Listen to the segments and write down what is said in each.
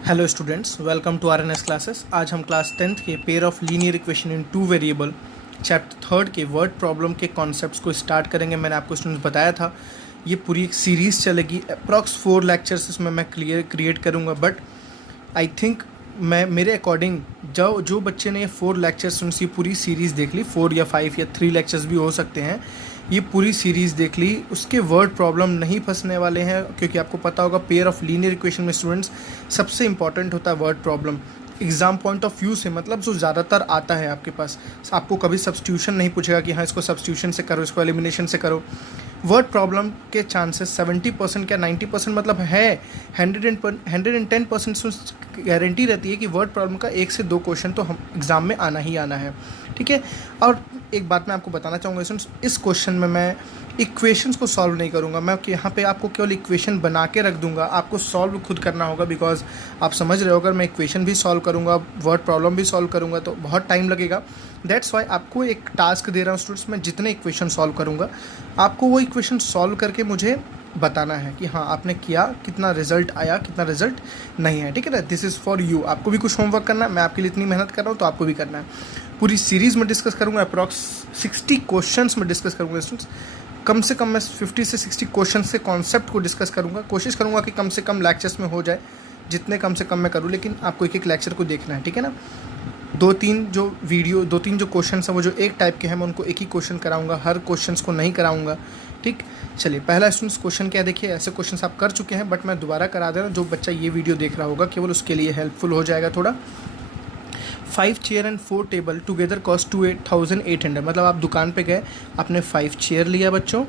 Hello students, welcome to RNS classes. आज हम class 10th के pair of linear equation in two variable chapter 3 के word problem के concepts को start करेंगे। मैंने आपको स्टूडेंट्स बताया था ये पूरी एक सीरीज़ चलेगी। अप्रॉक्स 4 लेक्चर्स इसमें मैं क्रिएट करूँगा, बट आई थिंक मैं मेरे अकॉर्डिंग जो बच्चे ने ये 4 लेक्चर्स ये पूरी सीरीज़ देख ली, 4 या 5 या 3 लेक्चर्स भी हो सकते हैं, ये पूरी सीरीज़ देख ली, उसके वर्ड प्रॉब्लम नहीं फंसने वाले हैं। क्योंकि आपको पता होगा पेयर ऑफ लीनियर इक्वेशन में स्टूडेंट्स सबसे इंपॉर्टेंट होता है word problem. Exam point of view से मतलब जो ज़्यादातर आता है आपके पास, आपको कभी सब्स्टिट्यूशन नहीं पूछेगा कि हाँ इसको सब्स्टिट्यूशन से करो, इसको एलिमिनेशन से करो। वर्ड प्रॉब्लम के चांसेस 70% क्या 90% मतलब है 110% गारंटी रहती है कि वर्ड प्रॉब्लम का 1 से 2 क्वेश्चन तो हम एग्ज़ाम में आना ही आना है, ठीक है। और एक बात मैं आपको बताना चाहूँगा स्टूडेंट्स, इस क्वेश्चन में मैं इक्वेशंस को सॉल्व नहीं करूँगा। मैं यहाँ पे आपको केवल इक्वेशन बना के रख दूँगा, आपको सॉल्व खुद करना होगा। बिकॉज आप समझ रहे हो, अगर मैं इक्वेशन भी सॉल्व करूँगा, वर्ड प्रॉब्लम भी सॉल्व करूँगा तो बहुत टाइम लगेगा। दैट्स वाई आपको एक टास्क दे रहा हूँ स्टूडेंट्स, मैं जितने इक्वेशन सॉल्व करूँगा आपको वो इक्वेशन सॉल्व करके मुझे बताना है कि हाँ आपने किया, कितना रिजल्ट आया, कितना रिजल्ट नहीं है, ठीक है ना। This is for you. आपको भी कुछ होमवर्क करना है, मैं आपके लिए इतनी मेहनत कर रहा हूँ तो आपको भी करना है। पूरी सीरीज़ में डिस्कस करूँगा, अप्रॉक्स 60 क्वेश्चंस में डिस्कस करूँगा स्टूडेंट्स। कम से कम मैं 50 से 60 क्वेश्चन से कॉन्सेप्ट को डिस्कस करूँगा। कोशिश करूँगा कि कम से कम लेक्चर्स में हो जाए, जितने कम से कम मैं करूँ, लेकिन आपको एक एक लेक्चर को देखना है, ठीक है ना। 2-3 जो क्वेश्चन हैं वो जो एक टाइप के हैं, मैं उनको एक ही क्वेश्चन कराऊंगा, हर क्वेश्चन को नहीं कराऊंगा, ठीक। चलिए पहला स्टूडेंट्स क्वेश्चन क्या, देखिए ऐसे क्वेश्चन आप कर चुके हैं बट मैं दोबारा करा दे रहा हूँ। जो बच्चा ये वीडियो देख रहा होगा केवल उसके लिए हेल्पफुल हो जाएगा थोड़ा। 5 chair and 4 table together cost 2800। मतलब आप दुकान पे गए, आपने 5 चेयर लिया बच्चों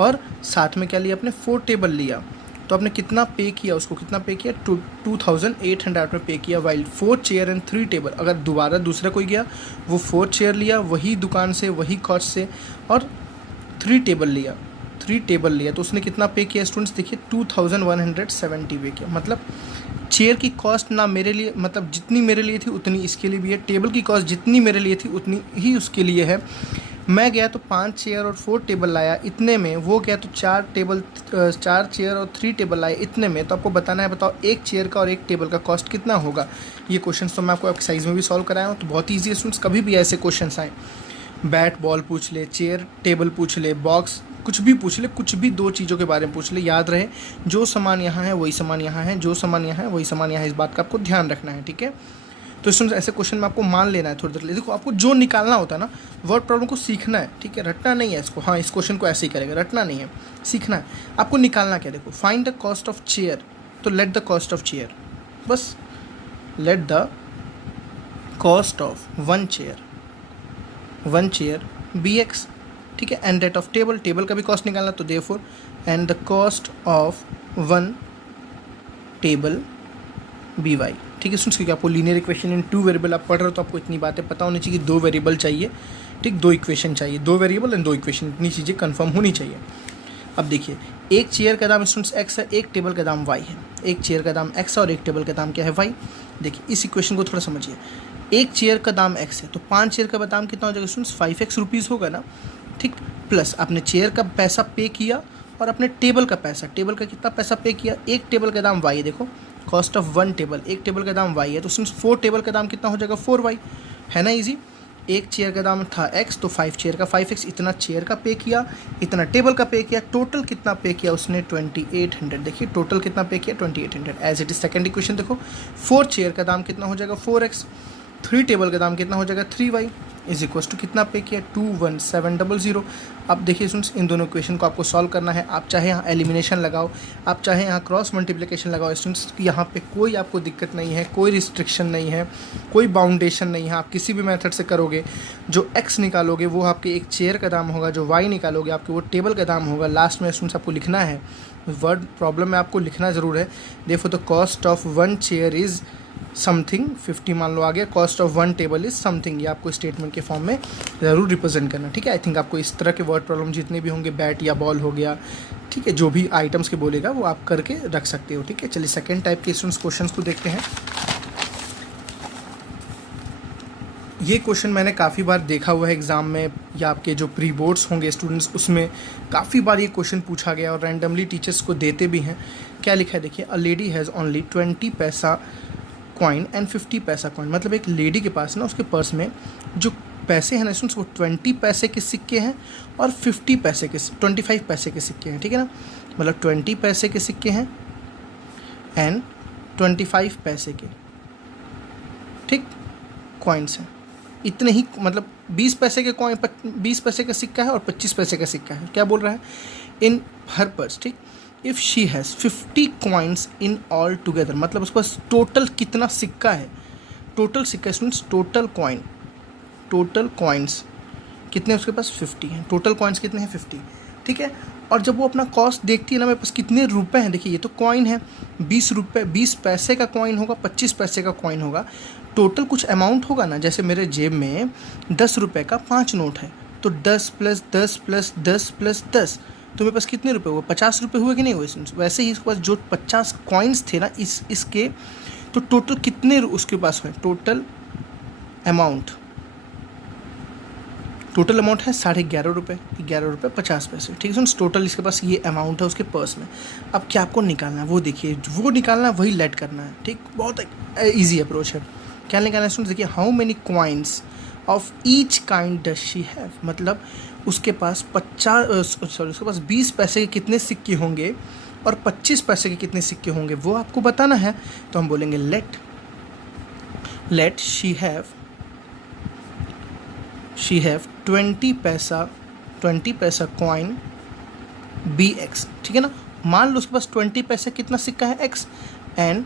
और साथ में क्या लिया, आपने 4 टेबल लिया। तो आपने कितना पे किया, उसको कितना पे किया, 2800 आपने पे किया। वाइल 4 चेयर एंड 3 टेबल, अगर दोबारा दूसरा कोई गया वो 4 चेयर लिया वही दुकान से, वही कॉस्ट से, और 3 टेबल लिया तो उसने कितना पे किया स्टूडेंट्स, देखिए 2170 पे किया। मतलब चेयर की कॉस्ट ना मेरे लिए, मतलब जितनी मेरे लिए थी उतनी इसके लिए भी है। टेबल की कॉस्ट जितनी मेरे लिए थी उतनी ही उसके लिए है। मैं गया तो 5 चेयर और 4 टेबल लाया इतने में, वो गया तो 4 चेयर और 3 टेबल लाए इतने में। तो आपको बताना है, बताओ एक चेयर का और एक टेबल का कॉस्ट कितना होगा। ये क्वेश्चन तो मैं आपको एक्सरसाइज में भी सॉल्व कराया हूँ, तो बहुत ईजी है स्टूडेंट्स। कभी भी ऐसे क्वेश्चन आए, बैट बॉल पूछ ले, चेयर टेबल पूछ ले, बॉक्स कुछ भी पूछ ले, कुछ भी 2 चीज़ों के बारे में पूछ ले, याद रहे जो सामान यहाँ है वही सामान यहाँ है, जो सामान यहाँ है वही सामान यहाँ है। इस बात का आपको ध्यान रखना है, ठीक है। तो इसमें ऐसे क्वेश्चन में आपको मान लेना है थोड़ी देर। देखो आपको जो निकालना होता है ना, वर्ड प्रॉब्लम को सीखना है, ठीक है, रटना नहीं है इसको। हाँ इस क्वेश्चन को ऐसे ही करेगा, रटना नहीं है, सीखना है। आपको निकालना क्या, देखो find the cost of chair, तो let the cost of chair, बस let the cost of one chair be x, ठीक है। एंड डेट ऑफ टेबल का भी कॉस्ट निकालना, तो therefore and the cost of one table be y, ठीक है सुन। क्योंकि आपको लीनियर इक्वेशन इन 2 वेरिएबल आप पढ़ रहे हो तो आपको इतनी बातें पता होनी चाहिए कि 2 वेरिएबल चाहिए, ठीक, 2 इक्वेशन चाहिए, 2 वेरिएबल एंड 2 इक्वेशन, इतनी चीज़ें कंफर्म होनी चाहिए। अब देखिए एक चेयर का दाम स्टूडेंट्स एक्स है, एक टेबल का दाम वाई है। एक चेयर का दाम एक्स है और एक टेबल का दाम क्या है, वाई। देखिए इस इक्वेशन को थोड़ा समझिए। एक चेयर का दाम एक्स है तो 5 चेयर का दाम कितना हो जाएगा स्टूडेंट्स, 5x रुपीज़ होगा ना, ठीक। प्लस आपने चेयर का पैसा पे किया और अपने टेबल का कितना पैसा पे किया। एक टेबल का दाम वाई है, देखो कॉस्ट ऑफ वन टेबल, एक टेबल का दाम वाई है, तो स्टूडेंट्स 4 टेबल का दाम कितना हो जाएगा, 4y, है ना इजी। एक चेयर का दाम था x तो 5 चेयर का 5x, इतना चेयर का पे किया, इतना टेबल का पे किया, टोटल कितना पे किया उसने 2800। देखिए टोटल कितना पे किया 2800। As it is second equation देखो, 4 चेयर का दाम कितना हो जाएगा 4x, 3 टेबल का दाम कितना हो जाएगा 3y, इज इक्वल टू कितना पे किया 21700। अब देखिए स्टूडेंट्स इन दोनों इक्वेशन को आपको सॉल्व करना है। आप चाहे यहाँ एलिमिनेशन लगाओ, आप चाहे यहाँ क्रॉस मल्टीप्लिकेशन लगाओ स्टूडेंट्स, यहाँ पे कोई आपको दिक्कत नहीं है, कोई रिस्ट्रिक्शन नहीं है, कोई बाउंडेशन नहीं है। आप किसी भी मेथड से करोगे, जो x निकालोगे वो आपके एक चेयर का दाम होगा, जो y निकालोगे आपके वो टेबल का दाम होगा। लास्ट में स्टूडेंट्स आपको लिखना है, वर्ड प्रॉब्लम में आपको लिखना ज़रूर है, देखो the cost of one chair is something 50 मान लो आ गया, cost of one table is something. ये आपको स्टेटमेंट के फॉर्म में ज़रूर रिप्रेजेंट करना, ठीक है। आई थिंक आपको इस तरह के वर्ड प्रॉब्लम जितने भी होंगे, बैट या बॉल हो गया, ठीक है, जो भी आइटम्स के बोलेगा वो आप करके रख सकते हो, ठीक है। चलिए सेकेंड टाइप के स्टूडेंट्स क्वेश्चन को देखते हैं। ये क्वेश्चन मैंने काफ़ी बार देखा हुआ है एग्ज़ाम में, या आपके जो प्री बोर्ड्स होंगे स्टूडेंट्स उसमें काफ़ी बार ये क्वेश्चन पूछा गया और रैंडमली टीचर्स को देते भी हैं। क्या लिखा है देखिए, अ लेडी हैज़ ओनली 20 पैसा कॉइन एंड 50 पैसा कॉइन, मतलब एक लेडी के पास ना उसके पर्स में जो पैसे हैं ना स्टूडेंट्स, वो 20 पैसे के सिक्के हैं और 50 पैसे के 25 पैसे के सिक्के हैं, ठीक है ना। मतलब 20 पैसे के सिक्के हैं एंड 25 पैसे के, ठीक, कॉइन्स हैं। इतने ही, मतलब 20 पैसे के कॉइन, 20 पैसे का सिक्का है और 25 पैसे का सिक्का है। क्या बोल रहा है? इन हर पर्स, ठीक, if she has 50 coins in all together, मतलब उसके पास टोटल कितना सिक्का है, टोटल सिक्का students, total coin, total coins कितने उसके पास 50 हैं, टोटल कॉइन्स कितने हैं 50, ठीक है। और जब वो अपना कॉस्ट देखती है ना, मेरे पास कितने रुपए हैं, देखिए ये तो कॉइन है, 20 रुपये, 20 पैसे का कॉइन होगा, 25 पैसे का कॉइन होगा, टोटल कुछ अमाउंट होगा ना। जैसे मेरे जेब में 10 रुपये का 5 नोट है, तो 10 + 10 + 10 + 10, तो मेरे पास कितने रुपए हुए? 50 रुपये हुए कि नहीं हुए? वैसे ही इसके पास जो 50 कॉइन्स थे ना इसके, तो टोटल कितने उसके पास हुए? टोटल अमाउंट है 11.5 रुपये, 11 रुपये 50 पैसे, ठीक है। टोटल इसके पास ये अमाउंट है उसके पर्स में। अब क्या आपको निकालना है वो देखिए, वो निकालना है वही लेट करना है, ठीक। बहुत ईजी अप्रोच है। क्या निकालना है स्टूडेंट्स? देखिए, how many coins of each kind does she have, मतलब उसके पास 20 पैसे के कितने सिक्के होंगे और 25 पैसे के कितने सिक्के होंगे, वो आपको बताना है। तो हम बोलेंगे लेट शी हैव 20 पैसा कॉइन बी एक्स, ठीक है ना। मान लो उसके पास 20 पैसे कितना सिक्का है एक्स एंड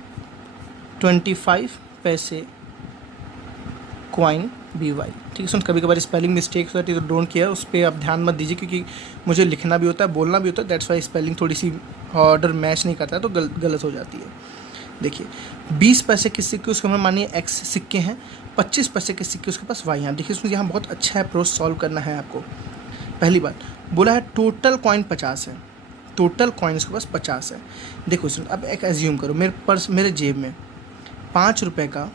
25 पैसे कॉइन बी वाई, ठीक है। सुन, कभी कभार स्पेलिंग मिस्टेक हो जाती है तो डोंट केयर, उस पर आप ध्यान मत दीजिए, क्योंकि मुझे लिखना भी होता है, बोलना भी होता है, दैट्स वाई स्पेलिंग थोड़ी सी ऑर्डर मैच नहीं करता है तो गलत हो जाती है। देखिए, 20 पैसे के सिक्के उसके हमें मानिए एक्स सिक्के हैं, 25 पैसे के सिक्के उसके पास वाई हैं। देखिए उसमें यहाँ बहुत अच्छा अप्रोच सॉल्व करना है आपको। पहली बात बोला है टोटल कॉइन 50 है, टोटल कॉइन उसके पास 50 है। देखो सुन, अब एक एज्यूम करो, मेरे जेब में 5 रुपये का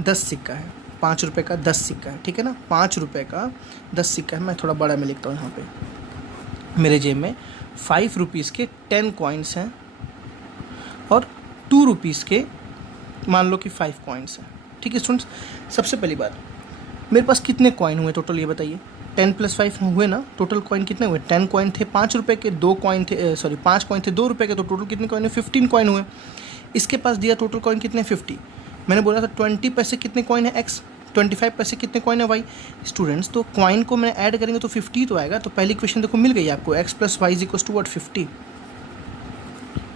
10 सिक्का है, 5 रुपये का 10 सिक्का है, ठीक है ना। 5 रुपये का 10 सिक्का है, मैं थोड़ा बड़ा में लिखता हूँ यहाँ पे। मेरे जेब में 5 रुपीज़ के 10 कॉइन्स हैं और 2 रुपीज़ के मान लो कि 5 कॉइन्स हैं, ठीक है स्टूडेंट्स। सबसे पहली बात, मेरे पास कितने कॉइन हुए टोटल ये बताइए? 10 + 5 हुए ना, टोटल कॉइन कितने हुए? 10 कॉइन थे, 5 रुपये के 2 कॉइन थे, 5 कॉइन थे 2 रुपये के, तो टोटल कितने कॉइन हुए? 15 कॉइन हुए। इसके पास दिया टोटल कॉइन कितने? 50। मैंने बोला था 20 पैसे कितने कॉइन है एक्स, 25 पैसे कितने कॉइन है वाई। स्टूडेंट्स, तो कॉइन को मैंने ऐड करेंगे तो 50 तो आएगा। तो पहली क्वेश्चन देखो मिल गई आपको, x + y = what? 50।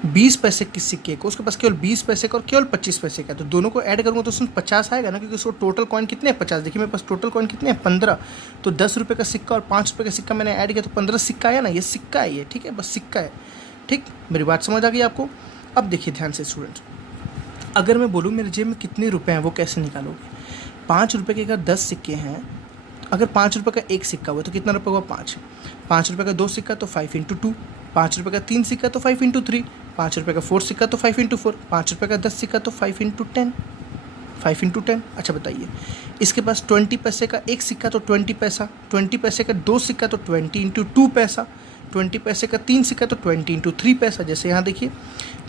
20 पैसे के सिक्के को उसके पास केवल 20 पैसे का और केवल 25 पैसे का, तो दोनों को ऐड करूँगा तो उसमें 50 आएगा ना, क्योंकि उसको टोटल कॉइन कितने हैं? 50। देखिए मेरे पास टोटल कॉइन कितने हैं? 15। तो 10 रुपये का सिक्का और 5 रुपये का सिक्का मैंने ऐड किया तो 15 सिक्का आया ना, ये सिक्का है ये, ठीक है, बस सिक्का है, ठीक। मेरी बात समझ आ गई आपको? अब देखिए ध्यान से स्टूडेंट्स, अगर मैं बोलूँ मेरे जेब में कितने रुपए हैं वो कैसे निकालोगे? 5 रुपये के अगर 10 सिक्के हैं, अगर 5 रुपये का एक सिक्का हुआ तो कितना रुपये हुआ? 5। 5 रुपये का 2 सिक्का तो 5 × 2, 5 रुपये का 3 सिक्का तो 5 × 3, 5 रुपये का 4 सिक्का तो 5 × 4, 5 रुपये का 10 सिक्का तो 5 × 10, 5 × 10। अच्छा बताइए, इसके पास 20 पैसे का एक सिक्का तो 20 पैसा, 20 पैसे का 2 सिक्का तो 20 × 2 पैसा, 20 पैसे का 3 सिक्का तो 20 × 3 पैसा। जैसे यहाँ देखिए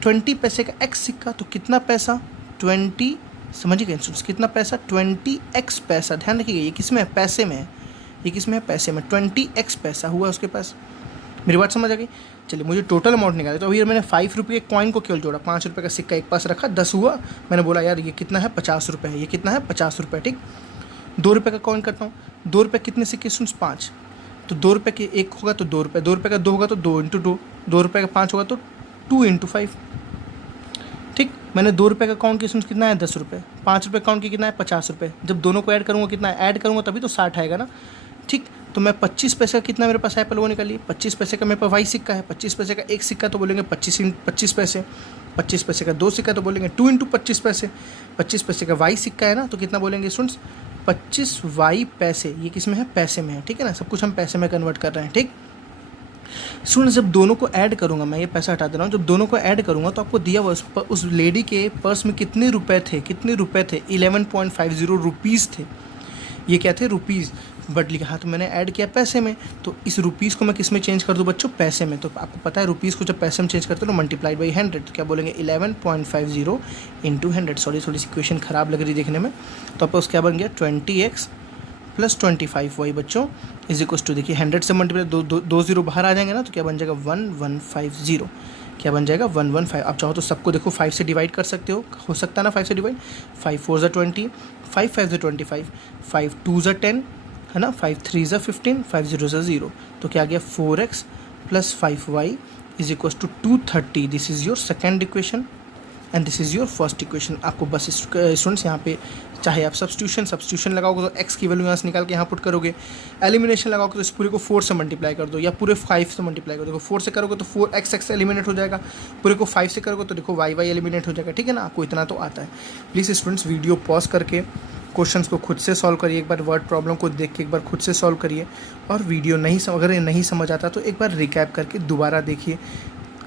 20 पैसे का x सिक्का तो कितना पैसा? 20, समझिए इंस्टूडेंट्स, कितना पैसा? 20x पैसा। ध्यान रखिएगा, ये किस में है? पैसे में है। ये किस में है? पैसे में। 20x पैसा हुआ उसके पास। मेरी बात समझ आ गई? चलिए मुझे टोटल अमाउंट निकाले, तो अभी मैंने 5 रुपये के कॉइन को केवल जोड़ा, 5 रुपये का सिक्का एक पास रखा, 10 हुआ। मैंने बोला यार ये कितना है? 50 रुपये है। ये कितना है? 50 रुपये, ठीक। 2 रुपये का कॉइन करता हूँ, 2 रुपये कितने सिक्के? सुन, 5। तो 2 रुपये के एक होगा तो 2 रुपये, 2 रुपये का 2 होगा तो 2 × 2, 2 रुपये का 5 होगा तो 2 × 5, ठीक। मैंने 2 रुपये का काउंट किया, सुन कितना है? 10 रुपये। 5 रुपये काउंट किया कितना है? 50 रुपये। जब दोनों को ऐड करूँगा कितना ऐड करूँगा तभी तो 60 आएगा ना, ठीक। तो मैं 25 पैसे का कितना मेरे पास है, पहले वो निकालिए। 25 पैसे का मेरे पास वाई सिक्का है, 25 पैसे का एक सिक्का तो बोलेंगे 25 × 25 पैसे, 25 पैसे का 2 सिक्का तो बोलेंगे 2 × 25 पैसे, 25 पैसे का वाई सिक्का है ना, तो कितना बोलेंगे स्टूडेंट्स? 25 वाई पैसे। ये किस में है? पैसे में है, ठीक है ना। सब कुछ हम पैसे में कन्वर्ट कर रहे हैं, ठीक। स्टूडेंट्स, जब दोनों को ऐड करूँगा, मैं ये पैसा हटा दे रहा हूँ, जब दोनों को ऐड करूँगा तो आपको दिया हुआ उस लेडी के पर्स में कितने रुपए थे? कितने रुपए थे? 11.50 रुपीज़ थे। ये क्या थे? रुपीज़। बट लिखा तो मैंने ऐड किया पैसे में, तो इस रुपीज़ को मैं किस में चेंज कर दूँ बच्चों, पैसे में। तो आपको पता है रुपीज़ को जब पैसे में चेंज करते हो तो मल्टीप्लाइड बाई 100, तो क्या बोलेंगे 11.50 इंटू 100। सॉरी थोड़ी सी इक्वेशन ख़राब लग रही देखने में। तो आपका क्या बन गया 20x प्लस 25 वही बच्चों इज इक्वल टू, देखिए 100 से मल्टीप्लाई दो जीरो बाहर आ जाएंगे ना, तो क्या बन जाएगा 1150, क्या बन जाएगा 115। आप चाहो तो सबको देखो 5 से डिवाइड कर सकते हो सकता है ना 5 से डिवाइड, 5 4 ज़ा 20, 5 5 ज़ा 25, 5 2 ज़ा 10 है ना, 5 3 ज़ा 15, 5 0 ज़ा 0, तो क्या आ गया 4x plus 5y is equal to 230। This is your second equation and this is your first equation. आपको बस स्टूडेंट्स यहाँ पे चाहे आप सब्स्टिट्यूशन लगाओगे तो x की वैल्यू यहाँ से निकाल के यहाँ पुट करोगे, एलिमिनेशन लगाओगे तो इस पूरे को 4 से मल्टीप्लाई कर दो या पूरे 5 से मल्टीप्लाई कर दो। 4 से करोगे तो 4x एलिमिनेट हो जाएगा, पूरे को 5 से करोगे तो देखो y एलिमिनेट हो जाएगा। ठीक है ना, आपको इतना तो आता है। प्लीज़ स्टूडेंट्स वीडियो पॉज करके क्वेश्चन्स को खुद से सॉल्व करिए, एक बार वर्ड प्रॉब्लम को देख के एक बार खुद से सॉल्व करिए, और वीडियो अगर नहीं समझ आता तो एक बार रिकैप करके दोबारा देखिए।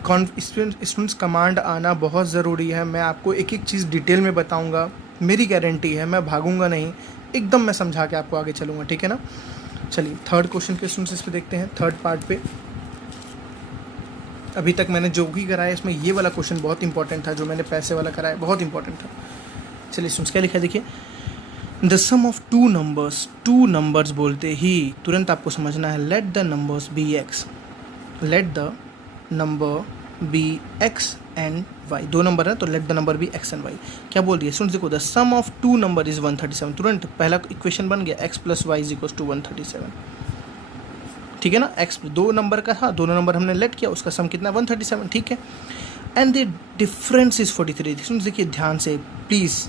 स्टूडेंट्स कमांड आना बहुत ज़रूरी है। मैं आपको एक एक चीज़ डिटेल में बताऊंगा, मेरी गारंटी है, मैं भागूंगा नहीं, एकदम मैं समझा के आपको आगे चलूँगा। ठीक है ना, चलिए थर्ड क्वेश्चन के स्टूडेंट्स इस पे देखते हैं, थर्ड पार्ट पे। अभी तक मैंने जो भी कराया इसमें ये वाला क्वेश्चन बहुत इंपॉर्टेंट था, जो मैंने पैसे वाला कराया बहुत इंपॉर्टेंट था। चलिए स्टूडेंट्स क्या लिखा है देखिए, the sum of two numbers बोलते ही तुरंत आपको समझना है let the numbers be x, let the number be x and y. दो नंबर है तो let the number be x and y. क्या बोल दिया स्टूडेंट्स, देखो the sum of two number is 137। तुरंत पहला इक्वेशन बन गया x plus y is equal to 137। ठीक है ना, x दो नंबर का था, दोनों नंबर हमने लेट किया, उसका सम कितना 137। ठीक है, and the difference is 43। Students देखिए ध्यान से प्लीज़,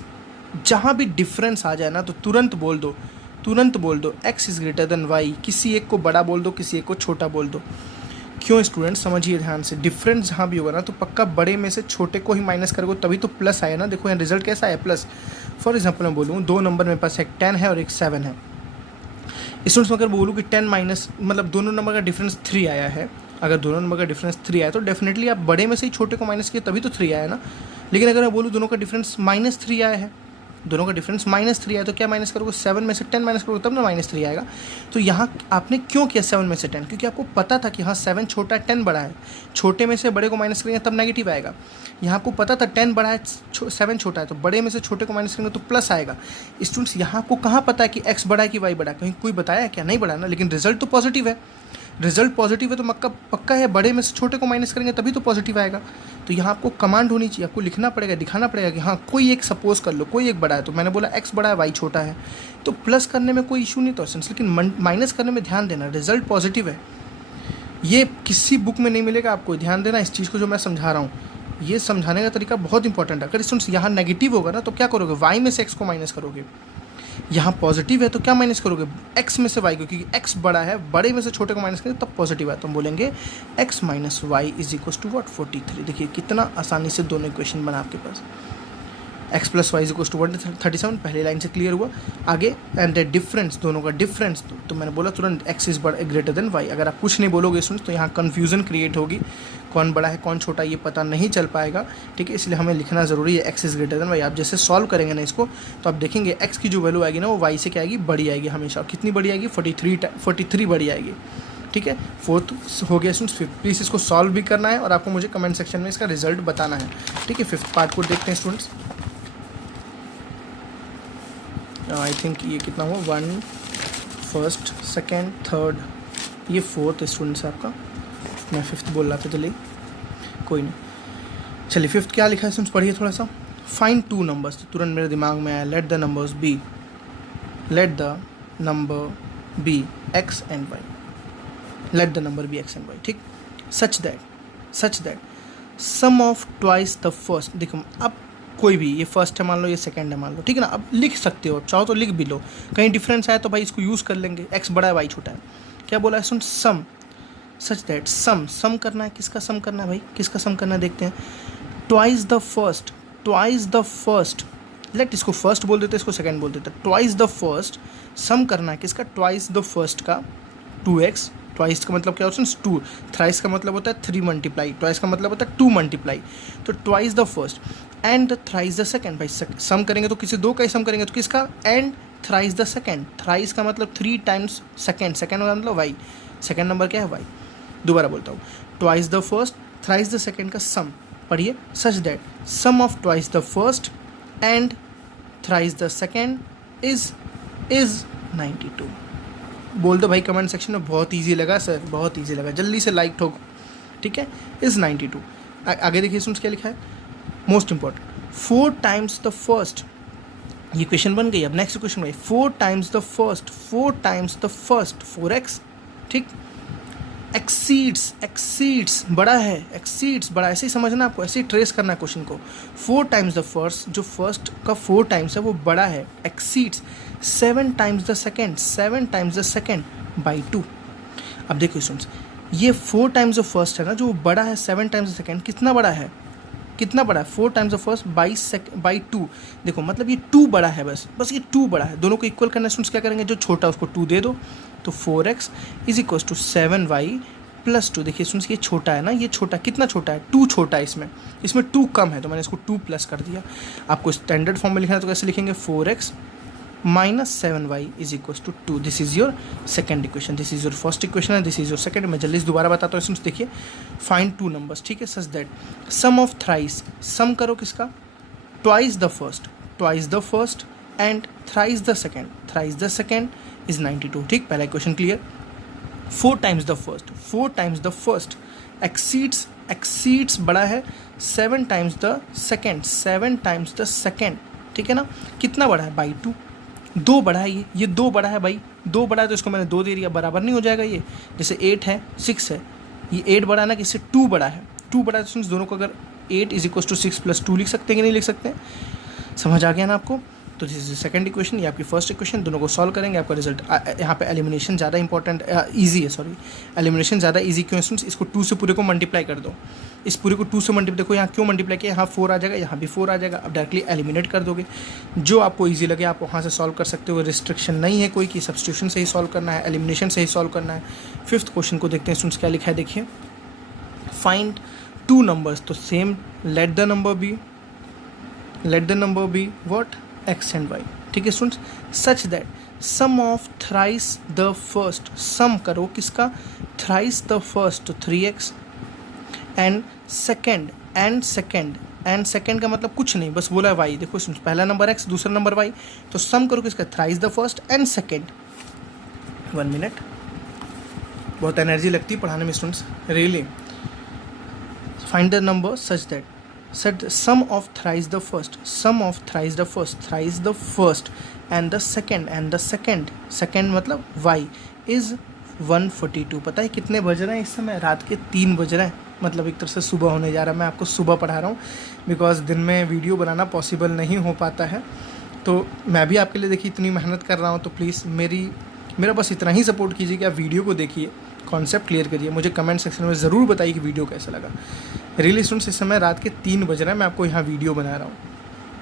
जहाँ भी डिफरेंस आ जाए ना तो तुरंत बोल दो x is greater than y। किसी एक को बड़ा बोल दो, किसी एक को छोटा बोल दो। क्यों स्टूडेंट्स, समझिए ध्यान से, डिफरेंस जहाँ भी होगा ना तो पक्का बड़े में से छोटे को ही माइनस करोगे तभी तो प्लस आया ना। देखो यहाँ रिजल्ट कैसा है, प्लस। फॉर एग्जांपल मैं बोलूँ दो नंबर मेरे पास एक 10 है और एक 7 है। स्टूडेंट्स अगर बोलूँ कि 10 माइनस मतलब दोनों नंबर का डिफरेंस 3 आया है, अगर दोनों नंबर का डिफरेंस 3 आया तो डेफिनेटली आप बड़े में से ही छोटे को माइनस किए तभी तो 3 आया ना। लेकिन अगर मैं बोलूँ दोनों का डिफरेंस -3 आया है, दोनों का डिफरेंस -3 आया तो क्या माइनस करोगे, 7 में से 10 माइनस करोगे तब ना -3 आएगा। तो यहाँ आपने क्यों किया 7 में से 10, क्योंकि आपको पता था कि हाँ 7 छोटा है 10 बड़ा है, छोटे में से बड़े को माइनस करेंगे तब नेगेटिव आएगा। यहाँ आपको पता था 10 बड़ा है 7 छोटा है, तो बड़े में से छोटे को माइनस करेंगे तो प्लस आएगा। स्टूडेंट्स यहाँ आपको कहाँ पता है कि x बड़ा है कि y बड़ा है, कहीं कोई बताया है क्या, नहीं बड़ा ना, लेकिन रिजल्ट तो पॉजिटिव है। रिजल्ट पॉजिटिव है तो पक्का है बड़े में से छोटे को माइनस करेंगे तभी तो पॉजिटिव आएगा। तो यहाँ आपको कमांड होनी चाहिए, आपको लिखना पड़ेगा, दिखाना पड़ेगा कि हाँ कोई एक सपोज कर लो कोई एक बड़ा है, तो मैंने बोला x बड़ा है y छोटा है, तो प्लस करने में कोई इशू नहीं तो सेंस, लेकिन माइनस करने में ध्यान देना, रिजल्ट पॉजिटिव है। ये किसी बुक में नहीं मिलेगा, आपको ध्यान देना इस चीज़ को जो मैं समझा रहा हूँ, ये समझाने का तरीका बहुत इंपॉर्टेंट है। अगर स्टूडेंट्स यहाँ नेगेटिव होगा ना तो क्या करोगे, y में से x को माइनस करोगे, यहाँ पॉजिटिव है तो क्या माइनस करोगे, x में से y को, क्योंकि x बड़ा है, बड़े में से छोटे को माइनस करेंगे तब पॉजिटिव है, तो हम बोलेंगे x minus y is equal to what 43। देखिए कितना आसानी से दोनों इक्वेशन बना आपके पास, x plus y is equal to 137 पहली लाइन से क्लियर हुआ। आगे एंड द डिफरेंस, दोनों का डिफरेंस, तो मैंने बोला तुरंत x is greater than y। अगर आप कुछ नहीं बोलोगे स्टूडेंट्स तो यहाँ कन्फ्यूजन क्रिएट होगी, कौन बड़ा है कौन छोटा ये पता नहीं चल पाएगा। ठीक है, इसलिए हमें लिखना ज़रूरी है x is greater than y। आप जैसे सॉल्व करेंगे ना इसको तो आप देखेंगे x की जो वैल्यू आएगी ना वो y से क्या आएगी, बड़ी आएगी हमेशा। कितनी बड़ी आएगी, 43 बड़ी आएगी। ठीक है, फोर्थ हो गया स्टूडेंट्स। प्लीज़ इसको सॉल्व भी करना है और आपको मुझे कमेंट सेक्शन में इसका रिजल्ट बताना है। ठीक है, फिफ्थ पार्ट को देखते हैं स्टूडेंट्स। आई थिंक ये कितना हुआ, 1 फर्स्ट सेकेंड थर्ड, ये फोर्थ स्टूडेंट्स आपका, मैं फिफ्थ बोल रहा था, चलिए कोई नहीं। चलिए फिफ्थ क्या लिखा है स्टूडेंट्स, पढ़िए थोड़ा सा। फाइंड टू नंबर्स, तो तुरंत मेरे दिमाग में आया let the number be x and y, let the number be x and y. ठीक, such that sum of twice the first. देखो अब कोई भी, ये फर्स्ट है मान लो, ये सेकंड है मान लो, ठीक है ना, अब लिख सकते हो, चाहो तो लिख भी लो, कहीं डिफरेंस आए तो भाई इसको यूज़ कर लेंगे, x बड़ा है y छोटा है। क्या बोला है सुन, सम, सच दैट सम करना है, किसका सम करना है भाई, किसका सम करना है देखते हैं। ट्वाइस द फर्स्ट, लेट इसको फर्स्ट बोल देते, इसको सेकंड बोल देते, ट्वाइस द फर्स्ट, सम करना है किसका, ट्वाइस द फर्स्ट का 2x, ट्वाइस का मतलब क्या होता है 2, थ्राइस का मतलब होता है 3 मल्टीप्लाई, ट्वाइस का मतलब होता है 2 मल्टीप्लाई, तो twice the first and thrice the second. भाई सम करेंगे तो किसी दो का ही सम करेंगे, तो किसका, and thrice the second, thrice का मतलब 3 टाइम्स सेकेंड, सेकेंड का मतलब वाई, सेकेंड नंबर क्या है वाई। दोबारा बोलता हूँ, twice the first thrice the second का सम पढ़िए, such that sum of twice the first and thrice the second is 92। बोल दो भाई कमेंट सेक्शन में, बहुत ईजी लगा सर, बहुत ईजी लगा, जल्दी से लाइक ठोको, ठीक है। इज 92। आगे देखिए सुन क्या लिखा है, most important, 4 times the first, ये क्वेश्चन बन गई। अब नेक्स्ट क्वेश्चन भाई, 4 times the first, 4 times the first 4x, ठीक, एक्सीड्स, एक्सीड्स बड़ा है, एक्सीड्स बड़ा, ऐसे ही समझना आपको, ऐसे ही ट्रेस करना है क्वेश्चन को। 4 टाइम्स द फर्स्ट, जो फर्स्ट का 4 टाइम्स है वो बड़ा है, exceeds 7 times the second, 7 times the second by 2। अब देखिए स्टूडेंट्स, ये 4 टाइम्स द फर्स्ट है ना जो बड़ा है, 7 टाइम्स द सेकेंड कितना बड़ा है, कितना बड़ा है, 4 टाइम्स द फर्स्ट बाई 2। देखो मतलब ये 2 बड़ा है, बस ये 2 बड़ा है, दोनों को इक्वल करना स्टूडेंट्स क्या करेंगे, जो छोटा उसको 2 दे दो, तो 4x is equal to 7y plus 2। देखिए स्टूडेंट्स ये छोटा है ना, ये छोटा, कितना छोटा है, 2 छोटा है, इसमें 2 कम है, तो मैंने इसको 2 प्लस कर दिया। आपको स्टैंडर्ड फॉर्म में लिखना है तो कैसे लिखेंगे, 4x minus 7y is equal to 2। This is your second equation, this is your first equation है, दिस इज योर सेकेंड। मैं जल्दी से दोबारा बताता हूँ स्टूडेंट्स, देखिए फाइंड 2 नंबर्स, ठीक है, such that sum of thrice, sum करो किसका, twice the first, twice the first and thrice the second, thrice the second is 92, ठीक, पहला equation clear. 4 times the first, 4 times the first exceeds, exceeds बड़ा है 7 times the second, 7 times the second, ठीक है ना, कितना बड़ा है, बाई 2, 2 बड़ा है, ये 2 बड़ा है भाई, 2 बड़ा है तो इसको मैंने 2 दे दिया, बराबर नहीं हो जाएगा ये, जैसे 8 है 6 है, ये 8 बड़ा है ना, कि इससे 2 बड़ा है, 2 बड़ा है तो दोनों को अगर 8 इज इक्वल टू 6 प्लस 2 लिख सकते हैं कि नहीं लिख सकते हैं, समझ आ गया ना आपको। तो दिस इज सेकंड इक्वेशन, ये आपकी फर्स्ट इक्वेशन, दोनों को सॉल्व करेंगे, आपका रिजल्ट यहाँ पे एलिमिनेशन ज़्यादा इंपॉर्टेंट ईजी है, सॉरी एलिमिनेशन ज़्यादा ईजी क्यों है, इसको 2 से पूरे को मल्टीप्लाई कर दो, इस पूरे को 2 से मल्टीप्लाई, देखो यहाँ क्यों मल्टीप्लाई किया, यहाँ 4 आ जाएगा, यहाँ भी 4 आ जाएगा, अब डायरेक्टली एलिमिनेट कर दोगे, जो आपको ईजी लगे आप वहाँ से सॉल्व कर सकते हो, रिस्ट्रिक्शन नहीं है कोई कि सब्स्टिट्यूशन से ही सॉल्व करना है, एलिमिनेशन से ही सॉल्व करना है। 5th क्वेश्चन को देखते हैं स्टूडेंट्स क्या लिखा है, देखिए फाइंड 2 नंबर्स, तो same let the number be what, x and y, ठीक है students, such that sum of thrice the first, sum करो किसका, थ्राइस द फर्स्ट तो 3x and second, and second का मतलब कुछ नहीं, बस बोला है y, देखो स्टूडेंट्स पहला नंबर x दूसरा नंबर y, तो सम करो किसका, thrice the first and second. 1 minute, बहुत एनर्जी लगती है पढ़ाने में students, really. Find the number such that sum of thrice the first, sum of thrice the first and the second मतलब y is 142। पता है कितने बज रहे हैं इस समय, रात के 3 बज रहे हैं, मतलब एक तरह से सुबह होने जा रहा है। मैं आपको सुबह पढ़ा रहा हूँ बिकॉज दिन में वीडियो बनाना पॉसिबल नहीं हो पाता है, तो मैं भी आपके लिए देखिए इतनी मेहनत कर रहा हूँ, तो प्लीज़ मेरा बस इतना ही सपोर्ट कीजिए कि आप वीडियो को देखिए, कॉन्सेप्ट क्लियर करिए, मुझे कमेंट सेक्शन में ज़रूर बताइए कि वीडियो कैसा लगा। रियली स्टूडेंट्स इस समय रात के 3 बज रहे हैं, मैं आपको यहाँ वीडियो बना रहा हूँ,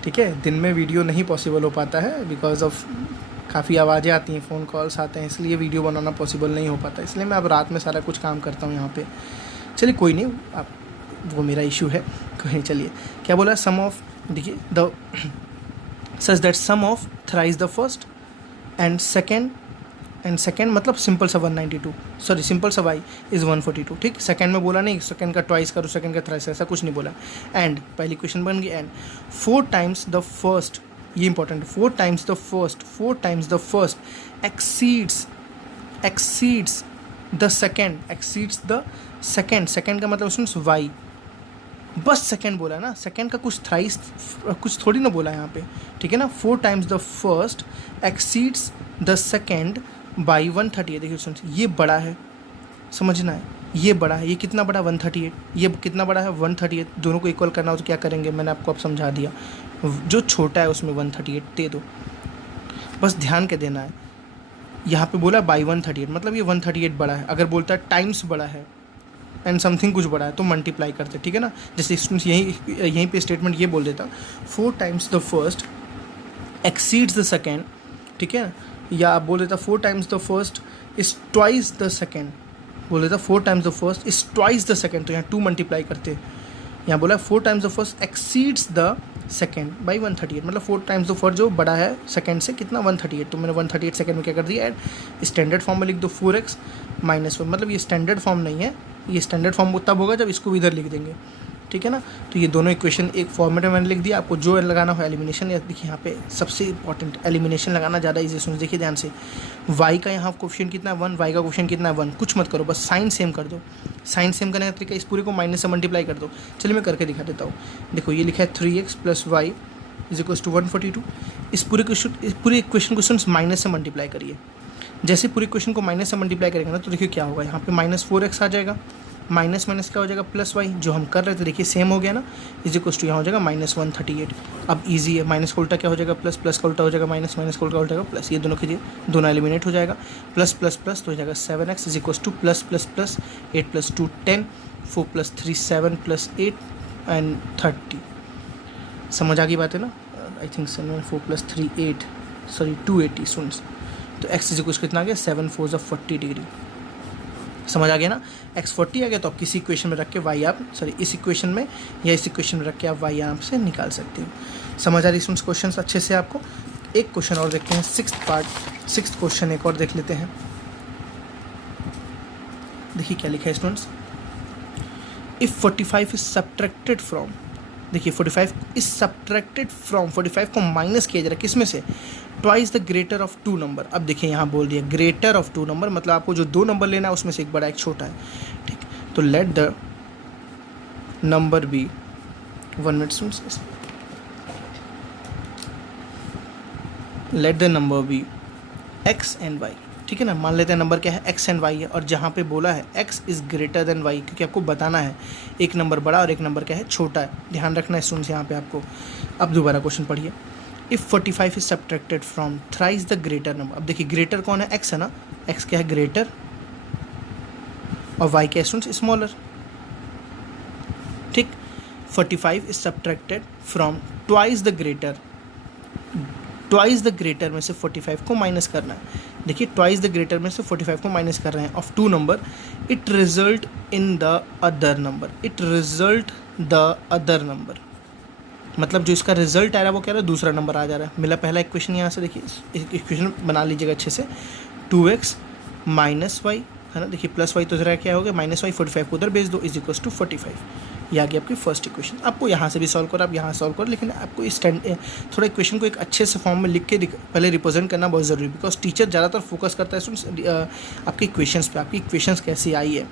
ठीक है, दिन में वीडियो नहीं पॉसिबल हो पाता है बिकॉज ऑफ काफ़ी आवाज़ें आती हैं, फ़ोन कॉल्स आते हैं, इसलिए वीडियो बनाना पॉसिबल नहीं हो पाता, इसलिए मैं अब रात में सारा कुछ काम करता हूँ यहाँ पे। चलिए कोई नहीं, आप वो मेरा इशू है, कोई नहीं। चलिए क्या बोला, सम ऑफ, देखिए the such that sum of thrice the first and second मतलब सिंपल सा 192, सॉरी सिंपल सा y इज़ 142, ठीक, सेकेंड में बोला नहीं, सेकेंड का ट्वाइस करो, सेकेंड का थ्राइस, ऐसा कुछ नहीं बोला। एंड पहली क्वेश्चन बन गई, एंड 4 टाइम्स द फर्स्ट, ये important, 4 times the first exceeds the second, second का मतलब उसमें y, बस सेकेंड बोला है ना, सेकेंड का कुछ थ्राइस कुछ थोड़ी ना बोला है यहाँ पे, ठीक है ना। 4 times the first exceeds the second by 138। देखिए सुन, ये बड़ा है, समझना है, ये बड़ा है, ये कितना बड़ा 138, ये कितना बड़ा है 138, दोनों को इक्वल करना हो तो क्या करेंगे, मैंने आपको अब समझा दिया, जो छोटा है उसमें 138 दे दो, बस ध्यान के देना है। यहाँ पे बोला बाई 138 मतलब ये 138 बड़ा है, अगर बोलता है टाइम्स बड़ा है एंड समथिंग कुछ बड़ा है तो मल्टीप्लाई करते, ठीक है ना। जैसे स्टूडेंट्स यहीं पे स्टेटमेंट ये बोल देता 4 times the first exceeds the second, ठीक है, या आप बोल देता 4 times the first is twice the second, बोल देता 4 times the first is twice the second, तो यहाँ 2 मल्टीप्लाई करते, यहाँ बोला 4 times the first exceeds the second by 138, मतलब 4 टाइम्स दो 4 जो बड़ा है सेकेंड से कितना 138, तो मैंने 138 सेकेंड में क्या कर दिया ऐड। स्टैंडर्ड फॉर्म में लिख दो 4x माइनस 1, मतलब ये स्टैंडर्ड फॉर्म नहीं है, ये स्टैंडर्ड फॉर्म तब होगा जब इसको भी इधर लिख देंगे, ठीक है ना। तो ये दोनों इक्वेशन एक फॉर्मेट में मैंने लिख दिया। आपको जो लगाना हो एलिमिनेशन, या देखिए यहाँ पे सबसे इंपॉर्टेंट एलिमिनेशन लगाना ज़्यादा इजी सुन, देखिए ध्यान से। y का यहाँ कोफिशिएंट कितना है 1, y का कोफिशिएंट कितना है 1, कुछ मत करो, बस साइन सेम कर दो। साइन सेम करने का तरीका इस पूरे को माइनस से मल्टीप्लाई कर दो। चलिए मैं करके दिखा देता हूँ। देखो ये लिखा है 3x + y = 142। इस पूरे इक्वेशन को माइनस से मल्टीप्लाई करिए। जैसे पूरे इक्वेशन को माइनस से मल्टीप्लाई करेंगे ना, तो देखिए क्या होगा, यहाँ पे -4x आ जाएगा, माइनस माइनस क्या हो जाएगा +y, जो हम कर रहे थे देखिए सेम हो गया ना, = यहाँ हो जाएगा -138। अब इजी है, माइनस का उल्टा क्या हो जाएगा प्लस, प्लस का उल्टा हो जाएगा माइनस, माइनस का उल्टा हो जाएगा प्लस, ये दोनों कीजिए, दोनों एलिमिनेट हो जाएगा, प्लस प्लस प्लस तो हो जाएगा 7x = plus plus plus 8 + 2 10, 4 + 3 7 + 8 and 30। समझ आ गई बात है ना, आई थिंक 7 4 + 3 8 सॉरी 280 स्टूडेंट्स। तो x = कितना आ गया 7 4 = 40 डिग्री। समझ आ गया ना, x 40 आ गया, तो आप किसी इक्वेशन में रख के y आप इस इक्वेशन में या इस इक्वेशन में रख के आप y आराम से निकाल सकते हो। समझ आ रही स्टूडेंट्स क्वेश्चन अच्छे से आपको। एक क्वेश्चन और देखते हैं, 6th क्वेश्चन एक और देख लेते हैं। देखिए क्या लिखा है students, if 45 is subtracted from, देखिए 45 इज सब्ट्रैक्टेड फ्रॉम, 45 को माइनस किया जा रहा है किस में से, twice the greater of 2 number. अब देखिए यहाँ बोल दिया ग्रेटर ऑफ 2 नंबर, मतलब आपको जो 2 नंबर लेना है उसमें से एक बड़ा एक छोटा है, ठीक। तो let the number be 1 minute students, let the number be x and y, ठीक है ना। मान लेते हैं नंबर क्या है x एंड y है, और जहाँ पे बोला है x is greater than y, क्योंकि आपको बताना है एक नंबर बड़ा और एक नंबर क्या है छोटा है, ध्यान रखना है स्टूडेंट्स यहाँ पे आपको। अब दोबारा क्वेश्चन पढ़िए, if 45 is subtracted from thrice the greater number. अब देखिए ग्रेटर कौन है, x है ना, x क्या है ग्रेटर, और y क्या है स्टूडेंट्स स्मॉलर, ठीक। 45 is subtracted from twice the greater, twice the greater में से 45 को माइनस करना है। देखिए ट्वाइस द ग्रेटर में से 45 को माइनस कर रहे हैं of 2 number, it result in the other number, it result the other number, मतलब जो इसका रिजल्ट आ रहा है वो क्या रहा है, दूसरा नंबर आ जा रहा है। मिला पहला इक्वेशन, यहाँ से देखिए इक्वेशन बना लीजिएगा अच्छे से, 2x - y है ना, देखिए प्लस y तो ज़रा क्या हो गया -y, 45 को उधर भेज दो = 45। ये आ गया आपकी फर्स्ट इक्वेशन। आपको यहाँ से भी सॉल्व करो, आप यहाँ सॉल्व करो, लेकिन आपको इस थोड़ा इक्वेशन को एक अच्छे से फॉर्म में लिख के पहले रिप्रेजेंट करना बहुत ज़रूरी है, बिकॉज टीचर ज़्यादातर फोकस करता है आपके इक्वेशंस पे, आपकी इक्वेशंस कैसी आई है,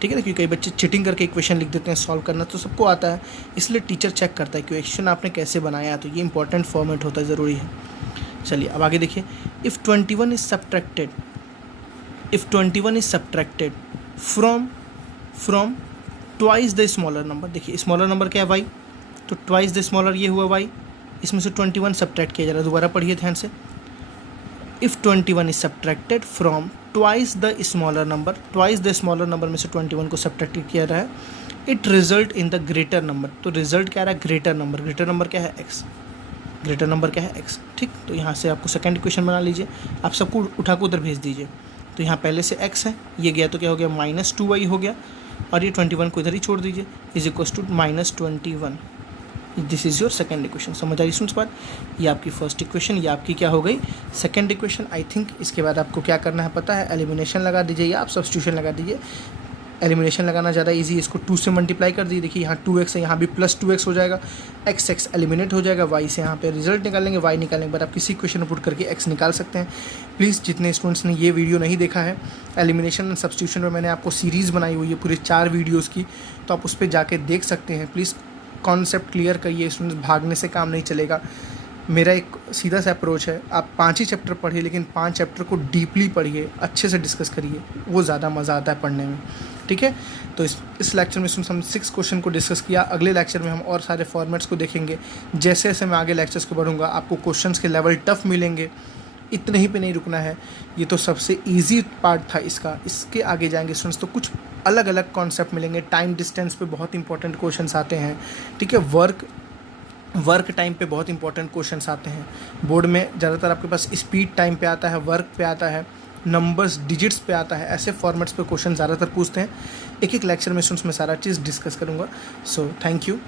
ठीक है ना। क्योंकि कई बच्चे चिटिंग करके इक्वेशन लिख देते हैं, सॉल्व करना तो सबको आता है, इसलिए टीचर चेक करता है कि इक्वेशन आपने कैसे बनाया है, तो ये इंपॉर्टेंट फॉर्मेट होता है, ज़रूरी है। चलिए अब आगे देखिए, if 21 is subtracted, if 21 is subtracted from twice the smaller number, देखिए स्मॉलर नंबर क्या है y, तो ट्वाइस द स्मॉलर ये हुआ y, इसमें से 21 सब्ट्रैक्ट किया जा रहा है। दोबारा पढ़िए ध्यान से, if 21 is subtracted from twice the smaller number, twice the smaller number में से 21 को सब्ट्रैक्ट किया रहा है, it result in the greater number, तो रिजल्ट क्या रहा है ग्रेटर नंबर, ग्रेटर नंबर क्या है x, ग्रेटर नंबर क्या है x, ठीक। तो यहाँ से आपको सेकंड इक्वेशन बना लीजिए, आप सबको उठा के उधर भेज दीजिए। तो यहाँ पहले से x है, ये गया तो क्या हो गया -2y हो गया, और ये 21 को इधर ही छोड़ दीजिए = -21। This is your second equation. समझ आ रही सुन बात, ये आपकी फर्स्ट इक्वेशन, ये आपकी क्या हो गई सेकंड इक्वेशन। आई थिंक इसके बाद आपको क्या करना है पता है, एलिमिनेशन लगा दीजिए या आप सब्स्टिट्यूशन लगा दीजिए। एलिमिनेशन लगाना ज़्यादा इजी है, इसको 2 से मल्टीप्लाई कर दीजिए, देखिए यहाँ 2x है, यहाँ भी +2x हो जाएगा, x एलिमिनेट हो जाएगा, y से यहाँ पे रिजल्ट निकालेंगे, y निकालने के बाद आप किसी इक्वेशन में पुट करके x निकाल सकते हैं। प्लीज़ जितने स्टूडेंट्स ने ये वीडियो नहीं देखा है, एलिमिनेशन एंड सब्स्टिट्यूशन में मैंने आपको सीरीज़ बनाई हुई है पूरे 4 वीडियोज़ की, तो आप उस पर जाके देख सकते हैं। प्लीज़ कॉन्सेप्ट क्लियर करिए स्टूडेंट्स, भागने से काम नहीं चलेगा। मेरा एक सीधा सा अप्रोच है, आप 5 ही चैप्टर पढ़िए, लेकिन 5 चैप्टर को डीपली पढ़िए, अच्छे से डिस्कस करिए, वो ज़्यादा मज़ा आता है पढ़ने में, ठीक है। तो इस लेक्चर में हम 6 क्वेश्चन को डिस्कस किया। अगले लेक्चर में हम और सारे फॉर्मेट्स को देखेंगे। जैसे जैसे मैं आगे लेक्चर्स को बढ़ूँगा, आपको क्वेश्चंस के लेवल टफ मिलेंगे, इतने ही पे नहीं रुकना है। ये तो सबसे ईजी पार्ट था इसका, इसके आगे जाएंगे स्टूडेंट्स तो कुछ अलग अलग कॉन्सेप्ट मिलेंगे। टाइम डिस्टेंस पे बहुत इंपॉर्टेंट क्वेश्चंस आते हैं, ठीक है। वर्क टाइम पे बहुत इंपॉर्टेंट क्वेश्चंस आते हैं बोर्ड में, ज़्यादातर आपके पास स्पीड टाइम पे आता है, वर्क पे आता है, नंबर्स डिजिट्स पे आता है, ऐसे फॉर्मेट्स पे क्वेश्चन ज़्यादातर पूछते हैं। एक एक लेक्चर में स्टूडेंट्स मैं सारा चीज़ डिस्कस करूँगा। So thank you.